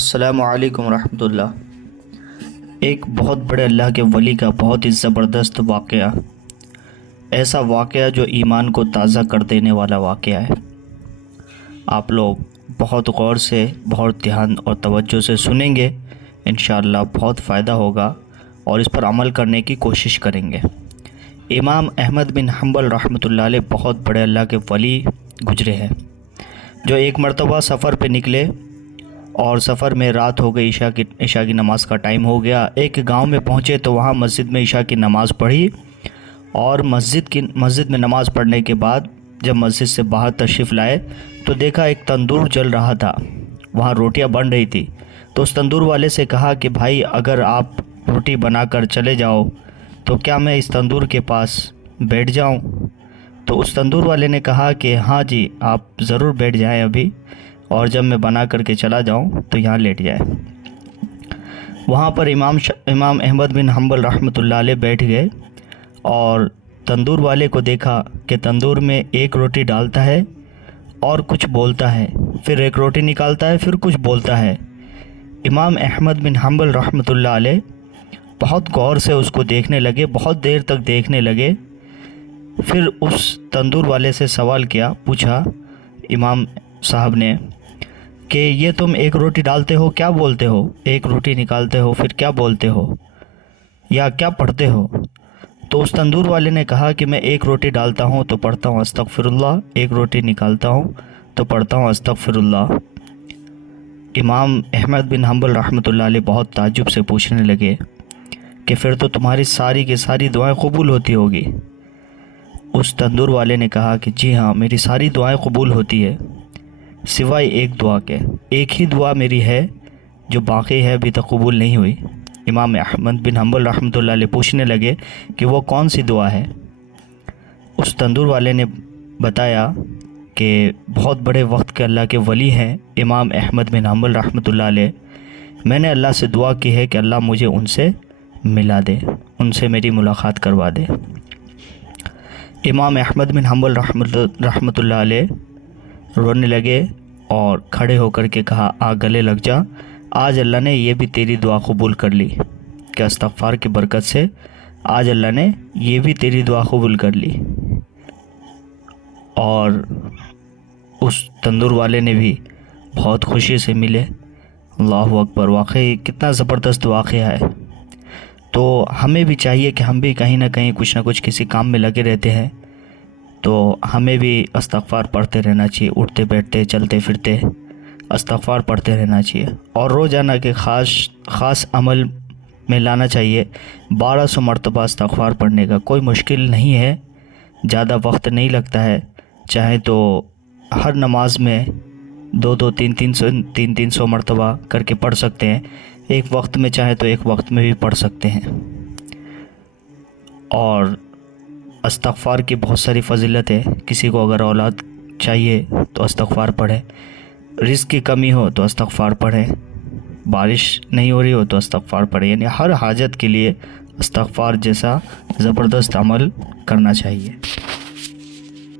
السلام علیکم ورحمۃ اللہ۔ ایک بہت بڑے اللہ کے ولی کا بہت ہی زبردست واقعہ، ایسا واقعہ جو ایمان کو تازہ کر دینے والا واقعہ ہے۔ آپ لوگ بہت غور سے، بہت دھیان اور توجہ سے سنیں گے، انشاءاللہ بہت فائدہ ہوگا اور اس پر عمل کرنے کی کوشش کریں گے۔ امام احمد بن حنبل رحمۃ اللہ علیہ بہت بڑے اللہ کے ولی گزرے ہیں، جو ایک مرتبہ سفر پہ نکلے اور سفر میں رات ہو گئی، عشاء کی نماز کا ٹائم ہو گیا۔ ایک گاؤں میں پہنچے تو وہاں مسجد میں عشاء کی نماز پڑھی، اور مسجد میں نماز پڑھنے کے بعد جب مسجد سے باہر تشریف لائے تو دیکھا ایک تندور جل رہا تھا، وہاں روٹیاں بن رہی تھی۔ تو اس تندور والے سے کہا کہ بھائی اگر آپ روٹی بنا کر چلے جاؤ تو کیا میں اس تندور کے پاس بیٹھ جاؤں؟ تو اس تندور والے نے کہا کہ ہاں جی، آپ ضرور بیٹھ جائیں ابھی، اور جب میں بنا کر کے چلا جاؤں تو یہاں لیٹ جائیں۔ وہاں پر امام احمد بن حنبل رحمۃ اللہ علیہ بیٹھ گئے اور تندور والے کو دیکھا کہ تندور میں ایک روٹی ڈالتا ہے اور کچھ بولتا ہے، پھر ایک روٹی نکالتا ہے، پھر کچھ بولتا ہے۔ امام احمد بن حنبل رحمۃ اللہ علیہ بہت غور سے اس کو دیکھنے لگے، بہت دیر تک دیکھنے لگے۔ پھر اس تندور والے سے سوال پوچھا امام صاحب نے کہ یہ تم ایک روٹی ڈالتے ہو، کیا بولتے ہو؟ ایک روٹی نکالتے ہو، پھر کیا بولتے ہو یا کیا پڑھتے ہو؟ تو اس تندور والے نے کہا کہ میں ایک روٹی ڈالتا ہوں تو پڑھتا ہوں استغفر اللہ، ایک روٹی نکالتا ہوں تو پڑھتا ہوں استغفر اللہ۔ امام احمد بن حنبل رحمۃ اللہ علیہ بہت تعجب سے پوچھنے لگے کہ پھر تو تمہاری ساری کی ساری دعائیں قبول ہوتی ہوگی۔ اس تندور والے نے کہا کہ جی ہاں، میری ساری دعائیں قبول ہوتی ہے سوائے ایک دعا کے، ایک ہی دعا میری ہے جو باقی ہے، ابھی تک قبول نہیں ہوئی۔ امام احمد بن حنبل رحمۃ اللہ علیہ پوچھنے لگے کہ وہ کون سی دعا ہے؟ اس تندور والے نے بتایا کہ بہت بڑے وقت کے اللہ کے ولی ہیں امام احمد بن حنبل رحمۃ اللہ علیہ، میں نے اللہ سے دعا کی ہے کہ اللہ مجھے ان سے ملا دے، ان سے میری ملاقات کروا دے۔ امام احمد بن حنبل رحمۃ اللہ علیہ رونے لگے اور کھڑے ہو کر کے کہا گلے لگ جا، آج اللہ نے یہ بھی تیری دعا قبول کر لی، کہ استغفار کی برکت سے آج اللہ نے یہ بھی تیری دعا قبول کر لی۔ اور اس تندور والے نے بھی بہت خوشی سے ملے۔ اللہ اکبر، واقعی کتنا زبردست واقعہ ہے۔ تو ہمیں بھی چاہیے کہ ہم بھی کہیں نہ کہیں کچھ نہ کچھ کسی کام میں لگے رہتے ہیں، تو ہمیں بھی استغفار پڑھتے رہنا چاہیے، اٹھتے بیٹھتے چلتے پھرتے استغفار پڑھتے رہنا چاہیے، اور روزانہ کے خاص عمل میں لانا چاہیے 1200 مرتبہ استغفار پڑھنے کا۔ کوئی مشکل نہیں ہے، زیادہ وقت نہیں لگتا ہے، چاہے تو ہر نماز میں 300 مرتبہ کر کے پڑھ سکتے ہیں، ایک وقت میں چاہے تو ایک وقت میں بھی پڑھ سکتے ہیں۔ اور استغفار کی بہت ساری فضیلت ہے، کسی کو اگر اولاد چاہیے تو استغفار پڑھے، رزق کی کمی ہو تو استغفار پڑھے، بارش نہیں ہو رہی ہو تو استغفار پڑھے، یعنی ہر حاجت کے لیے استغفار جیسا زبردست عمل کرنا چاہیے۔